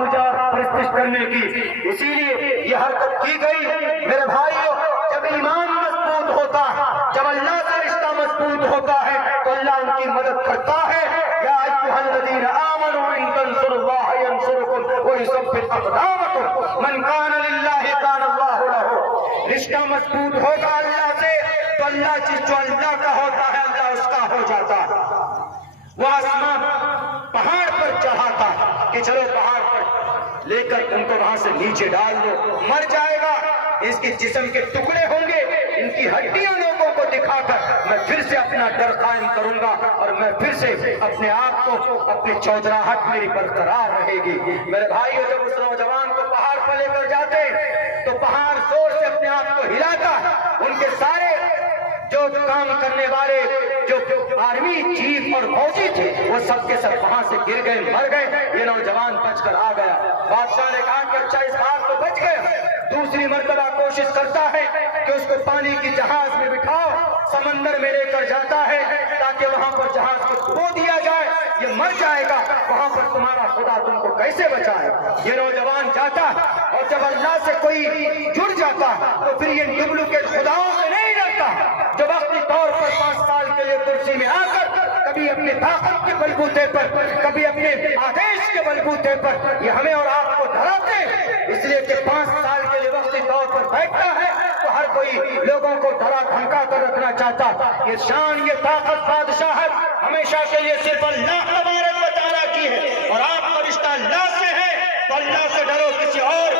پوجا اور پرستش کرنے کی. اسی لیے یہ حرکت کی گئی. میرے بھائیوں، جب ایمان مضبوط ہوتا ہے، جب اللہ سے رشتہ مضبوط ہوتا ہے تو اللہ ان کی مدد کرتا ہے. یا ایھا الذین آمنوا ان تنصروا اللہ ینصرکم ویثبت اقدامکم من کان للہ کان اللہ لہ. رشتہ مضبوط ہوگا اللہ سے تو اللہ جو اللہ کا ہوتا ہے اللہ اس کا ہو جاتا ہے. وہ آسمان پہاڑ پر چڑھاتا کہ چلو پہاڑ پر لے کر ان کو وہاں سے نیچے ڈال دو، مر جائے گا، اس کے جسم کے ٹکڑے ہوں گے، ان کی ہڈیاں لوگوں کو دکھا کر میں پھر سے اپنا ڈر قائم کروں گا اور میں پھر سے اپنے آپ کو، اپنی چودراہٹ میری برقرار رہے گی. میرے بھائیو، جب اس نوجوان کو پہاڑ پر لے کر جاتے تو پہاڑ زور سے اپنے آپ کو ہلاتا. ان کے سارے جو کام کرنے والے جو آرمی چیف اور فوجی تھے وہ سب کے سب وہاں سے گر گئے، مر گئے. یہ نوجوان بچ کر آ گیا. بادشاہ نے کہا کہ اچھا اس بات تو بچ گئے. دوسری مرتبہ کوشش کرتا ہے کہ اس کو پانی کی جہاز میں بٹھاؤ، سمندر میں لے کر جاتا ہے تاکہ وہاں پر جہاز کو ڈبو دیا جائے. یہ مر جائے گا، وہاں پر تمہارا خدا تم کو کیسے بچائے. یہ نوجوان جاتا اور جب اللہ سے کوئی جڑ جاتا تو پھر یہ ڈپلیکیٹ خداؤں سے نہیں ڈرتا. جو وقتی طور پر 5 سال کے لیے کرسی میں آ کر کبھی اپنے طاقت کے بلبوتے پر، کبھی اپنے آدیش کے بلبوتے پر یہ ہمیں اور آپ کو ڈراتے ہیں، اس لیے کہ 5 سال کے لیے وقتی طور پر بیٹھتا ہے تو ہر کوئی لوگوں کو ڈرا دھمکا کر رکھنا چاہتا. یہ شان، یہ طاقت بادشاہت ہمیشہ کے لیے صرف اللہ تبارک و تعالیٰ کی ہے. اور آپ کا رشتہ اللہ سے ہے تو اللہ سے ڈرو، کسی اور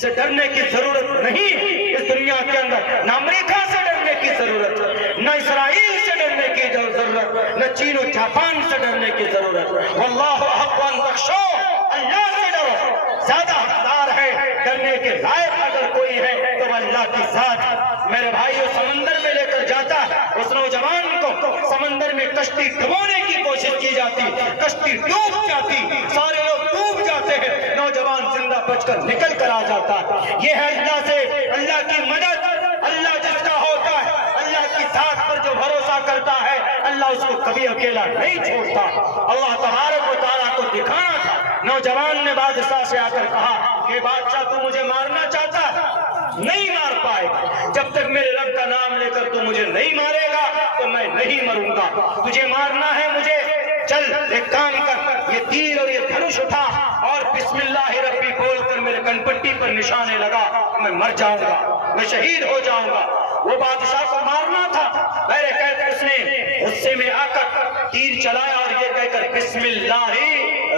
سے ڈرنے کی ضرورت نہیں. اس دنیا کے اندر نہ امریکہ سے ڈرنے کی ضرورت، نہ اسرائیل سے ڈرنے کی ضرورت، نہ چین و جاپان سے ڈرنے کی ضرورت. واللہ احق ان تخشوہ، اللہ سے ڈرو. زیادہ حقدار ہے ڈرنے کے لائق اگر کوئی ہے تو اللہ کی ذات. میرے بھائیو، سمندر میں لے کر جاتا اس نوجوان کو، سمندر میں کشتی ڈبونے کی کوشش کی جاتی، کشتی ڈوب جاتی، سارے لوگ ڈوب جاتے ہیں، نوجوان زندہ بچ کر نکل کر آ جاتا. یہ ہے اللہ سے اللہ کی مدد. اللہ جس کا ہوتا ہے، اللہ کی ذات پر جو بھروسہ کرتا ہے اللہ اس کو کبھی اکیلا نہیں چھوڑتا. اللہ تبارک و تعالیٰ کو دکھانا تھا. نوجوان نے بادشاہ سے آ کر کہا کہ بادشاہ تو مجھے مارنا چاہتا ہے، نہیں مار پائے گا. جب تک میرے رب کا نام لے کر تو مجھے نہیں مارے گا تو میں نہیں مروں گا. تجھے مارنا ہے مجھے، چل ایک کام کر، یہ تیر اور یہ دھنش اٹھا اور بسم اللہ ربی بول کر میرے کن پٹی پر نشانے لگا، میں مر جاؤں گا، میں شہید ہو جاؤں گا. وہ بادشاہ کو مارنا تھا، میرے کہتے اس نے غصے میں آ کر تیر چلایا اور یہ کہہ کر بسم اللہ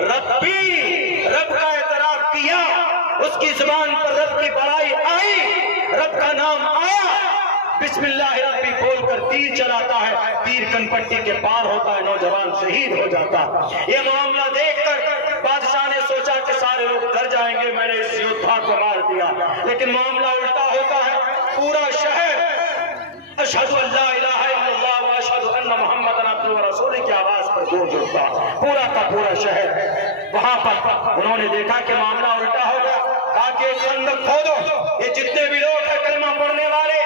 ربی، رب کا اعتراف کیا. اس کی زبان پر رب کی بڑائی آئی، رب کا نام آیا. بسم اللہ ربی بول کر تیر چلاتا ہے، تیر کن پٹی کے پار ہوتا ہے، نوجوان شہید ہو جاتا. یہ معاملہ دیکھ کر بادشاہ نے سوچا کہ سارے لوگ ڈر جائیں گے، میں نے اس یودھا کو مار دیا. لیکن معاملہ الٹا ہوتا ہے. پورا شہر اشہد ان لا الہ الا اللہ و اشہد ان محمد عبدہ و رسولہ کی آواز پر گونج اٹھا. پورا کا پورا شہر. وہاں پر انہوں نے دیکھا کہ معاملہ الٹا ہو گیا. کہا کہ ایک خندق کھودو، یہ جتنے بھی لوگ ہیں کلمہ پڑھنے والے،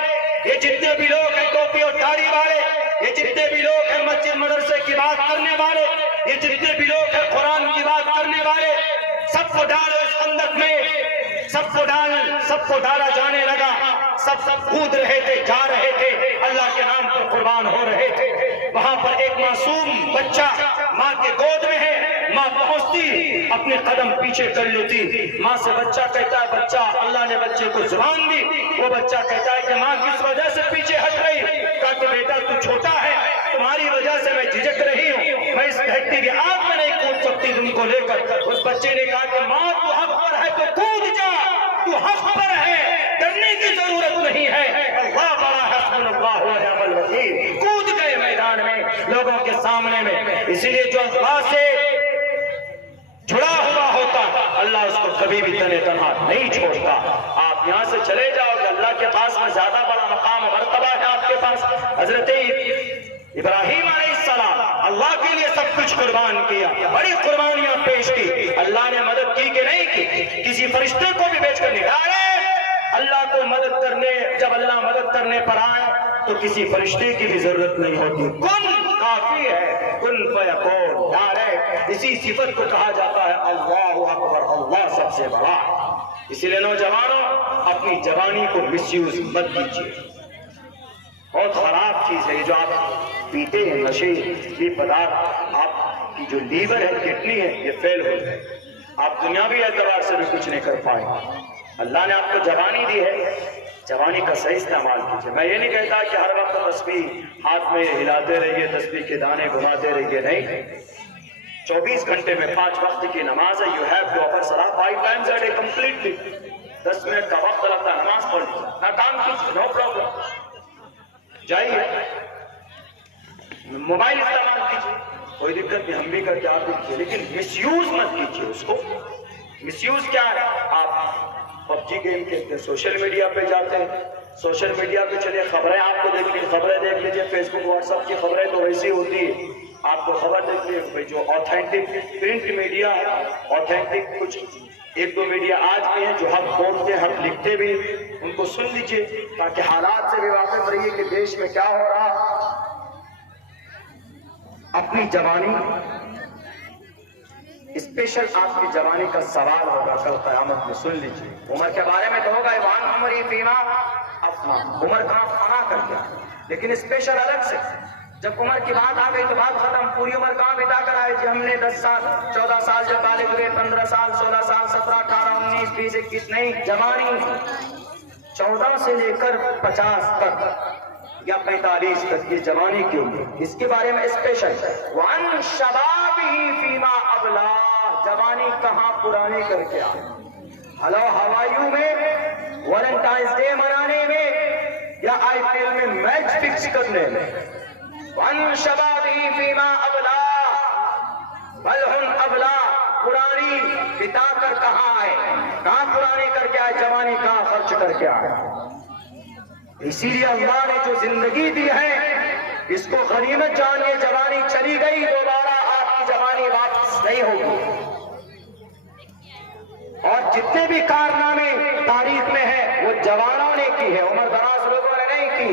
یہ جتنے بھی لوگ ہیں ٹوپی اور داڑھی والے، یہ جتنے بھی لوگ ہیں مسجد مدرسے کی بات کرنے والے، یہ جتنے بھی لوگ ہیں قرآن کی بات کرنے والے، سب کو ڈالو اس خندق میں. سب کو ڈالا جانے لگا. سب کود رہے تھے، جا رہے تھے، اللہ کے نام پر قربان ہو رہے تھے. وہاں پر ایک معصوم بچہ ماں کے گود میں ہے. ماں پہنچتی، اپنے قدم پیچھے کر لیتی. ماں سے بچہ کہتا ہے بچہ، اللہ نے بچے کو زبان دی. وہ بچہ کہتا ہے کہ ماں کس وجہ سے پیچھے ہٹ رہی؟ کہا کہ بیٹا تو چھوٹا ہے، تمہاری وجہ سے میں جھجک رہی ہوں، میں اس دھرتی کی آگ میں نہیں کود سکتی تم کو لے کر. اس بچے نے کہا کہ ماں تو حق پر ہے تو کود جا، تو حق پر ہے، ڈرنے کی ضرورت نہیں ہے. اللہ بڑا حسبنا اللہ و نعم الوکیل. کود گئے میدان میں لوگوں کے سامنے میں. اسی لیے جو اللہ سے جڑا ہوا ہوتا اللہ اس کو کبھی بھی تنے تنہا نہیں چھوڑتا. آپ یہاں سے چلے جاؤ گے، اللہ کے پاس میں زیادہ بڑا مقام و مرتبہ ہے آپ کے پاس. حضرت ابراہیم علیہ السلام اللہ کے لیے سب کچھ قربان کیا، بڑی قربانیاں پیش کی. اللہ نے مدد کی کہ نہیں کی؟ کسی فرشتے کو بھی بیچ کر نکالے. اللہ کو مدد کرنے، جب اللہ مدد کرنے پر آئے تو کسی فرشتے کی بھی ضرورت نہیں ہوتی. کن کافی ہے، کن فیکون. اسی صفت کو کہا جاتا ہے اللہ اکبر. سے بڑا. اسی لیے نوجوانوں اپنی جوانی کو مس یوز مت کیجیے. بہت خراب چیز ہے یہ جو آپ پیتے ہیں نشے یہ پدارتھ. آپ کی جو لیور ہے کڈنی ہے یہ فیل ہو جائے. آپ دنیاوی اعتبار سے بھی کچھ نہیں کر پائیں. اللہ نے آپ کو جوانی دی ہے, جوانی کا صحیح استعمال کیجیے. میں یہ نہیں کہتا کہ ہر وقت تسبیح ہاتھ میں ہلاتے رہیے, تسبیح کے دانے گھماتے رہیے, نہیں. 24 گھنٹے میں 5 وقت کی نماز ہے. یو ہیو ٹو آفر صلاۃ 5 times a day completely. 10 minute کا وقت لگتا ہے, نماز پڑھو, نہ کام کیجیے, نو پرابلم. جائیے موبائل استعمال کیجیے, کوئی دقت نہیں, ہم بھی کر کے آپ دیکھیے, لیکن مس یوز مت کیجیے اس کو. مس یوز کیا ہے؟ آپ پب جی گیم کھیلتے ہیں, سوشل میڈیا پہ جاتے ہیں, سوشل میڈیا پہ چلیے خبریں آپ کو دیکھ لیجیے, خبریں دیکھ لیجیے. فیس بک واٹس ایپ کی خبریں تو ویسی ہوتی ہے, آپ کو خبر دیکھیے. جو آتھینٹک پرنٹ میڈیا ہے, آتھینٹک کچھ 1-2 میڈیا آج بھی ہیں جو حق بولتے ہیں, حق لکھتے بھی, ان کو سن لیجیے تاکہ حالات سے بھی واقف رہیے کہ دیش میں کیا ہو رہا. اپنی جوانی اسپیشل آپ کی جوانی کا سوال ہوگا کل قیامت میں, سن لیجیے. عمر کے بارے میں تو ہوگا ایوان عمری فیما افنا, عمر کہاں فنا کر گیا, لیکن اسپیشل الگ سے جب عمر کی بات آ گئی تو بات ختم. پوری عمر کہاں بتا کر آئے جی, ہم نے 10 سال 14 سال جب بالغ ہوئے, 15 سال 16 سال 17 18 19 20 21, نہیں, جوانی 14 سے لے کر 50 تک یا 45 تک یہ جوانی کی عمر, اس کے بارے میں اسپیشل. وَعَنْ شَبَابِهِ فِيمَا أَبْلَى, جوانی کہاں پرانے کر کے آئے, ہلو ہوائیوں میں, ویلنٹائنس ڈے منانے میں, یا IPL میں میچ فکس کرنے میں. وَعَنْ شَبَابِهِ فِيمَا أَبْلَى بَلْ هُمْ أَبْلَى, پرانی بتا کر کہاں آئے, کہاں پرانی کر کے آئے, جوانی کہاں خرچ کر کے آئے. اسی لیے اللہ نے جو زندگی دی ہے اس کو غنیمت جانیے. جوانی چلی گئی, دوبارہ آپ کی جوانی واپس نہیں ہوگی. اور جتنے بھی کارنامے تاریخ میں ہیں وہ جوانوں نے کی ہے, عمر دراز لوگوں نے نہیں کی.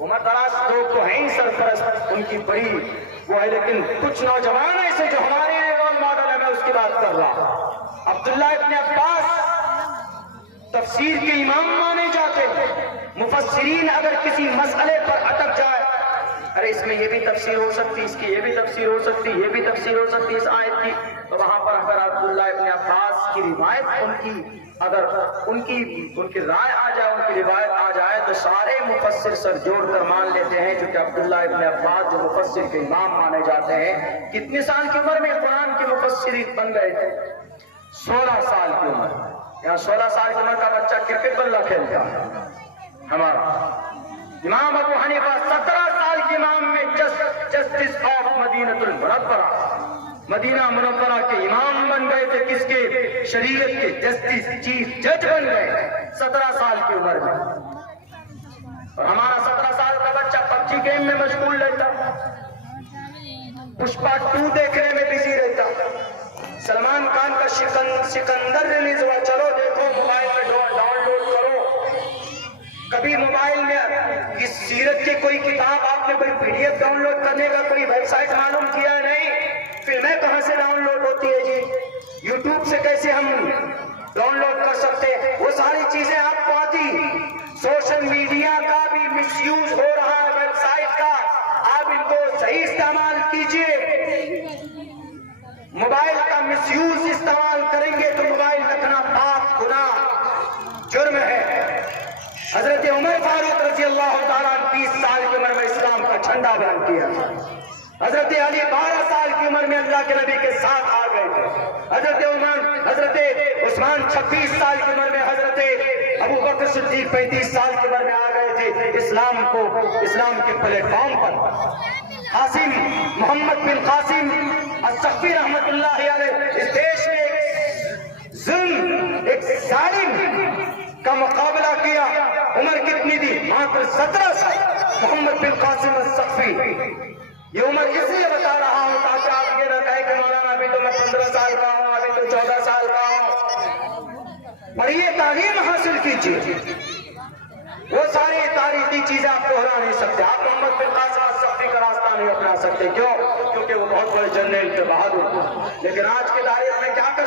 عمر دراز لوگ تو ہیں ہی سرپرست, ان کی بڑی وہ ہے, لیکن کچھ نوجوان ایسے جو ہمارے رول ماڈل ہے, میں اس کی بات کر رہا ہوں. عبداللہ ابن عباس تفسیر کے امام مانے جاتے ہیں. مفسرین اگر کسی مسئلے پر اٹک جائے, ارے اس میں یہ بھی تفسیر ہو سکتی, اس کی یہ بھی تفسیر ہو سکتی, یہ بھی تفسیر ہو سکتی اس آیت کی, تو وہاں پر اگر عبداللہ ابن عباس کی روایت ان کی رائے آ جائے, ان کی روایت آ جائے, تو سارے مفسر سر جوڑ کر مان لیتے ہیں. چونکہ عبداللہ ابن عباس جو مفسر کے امام مانے جاتے ہیں, کتنے سال کی عمر میں قرآن کے مفسر بن گئے تھے؟ 16 سال کی عمر. یہاں 16 سال کی عمر کا بچہ کرکٹ بلّا کھیلتا ہے ہمارا. امام ابو حنیفہ 17 سال کی امام میں جسٹس آف مدینہ المنورہ, مدینہ منورہ کے امام بن گئے تھے. کس کے؟ شریعت کے جسٹس, چیف جج بن گئے 17 سال کی عمر میں. اور ہمارا 17 سال کا بچہ پب جی گیم میں مشغول رہتا, پشپا 2 دیکھنے میں بزی رہتا, سلمان خان کا سکندر ریلیز ہوا, چلو دیکھو موبائل میں ڈاؤن لوڈ کرو. کبھی موبائل میں اس سیرت کی کوئی کتاب آپ نے کوئی PDF ڈاؤن لوڈ کرنے کا کوئی ویب سائٹ معلوم کیا ہے؟ نہیں. فلمیں کہاں سے ڈاؤن لوڈ ہوتی ہے جی, یوٹیوب سے کیسے ہم ڈاؤن لوڈ کر سکتے ہیں؟ وہ ساری چیزیں آپ کو آتی. سوشل میڈیا کا بھی مس یوز ہو رہا ہے, ویب سائٹ کا, آپ ان کو صحیح استعمال کیجیے. موبائل کا مس یوز استعمال کریں گے تو موبائل رکھنا پاک گناہ جرم ہے. حضرت عمر فاروق رضی اللہ تعالیٰ 20 سال کی عمر میں اسلام کا جھنڈا بلند کیا. حضرت علی 12 سال کی عمر میں اللہ کے نبی کے ساتھ آ گئے تھے. حضرت عثمان 26 سال کی عمر میں, حضرت ابو بکر صدیق 35 سال کی عمر میں آ گئے تھے اسلام کے پلیٹ فارم پر. قاسم محمد بن قاسم السقفی رحمت اللہ علیہ اس دیش میں ایک ظلم, ایک ظالم کا مقابلہ کیا. عمر کتنی دی؟ ماتر 17 سال. محمد بن قاسم السقفی, یہ عمر اس لیے بتا رہا ہوں تاکہ آپ یہ نہ کہیں کہ مولانا ابھی تو میں 15 سال کا ہوں, ابھی تو 14 سال کا ہوں. پڑھیے, تعلیم حاصل کیجیے. وہ ساری تاریخی چیزیں آپ دہرا نہیں سکتے. آپ محمد بن قاسم السقفی کا راستہ نہیں اپنا سکتے. کیوں؟ کیونکہ وہ بہت بڑے جنرل تھے, بہادر. لیکن آج کی تاریخ میں کیا کر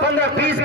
15-20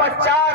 50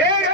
1.5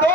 2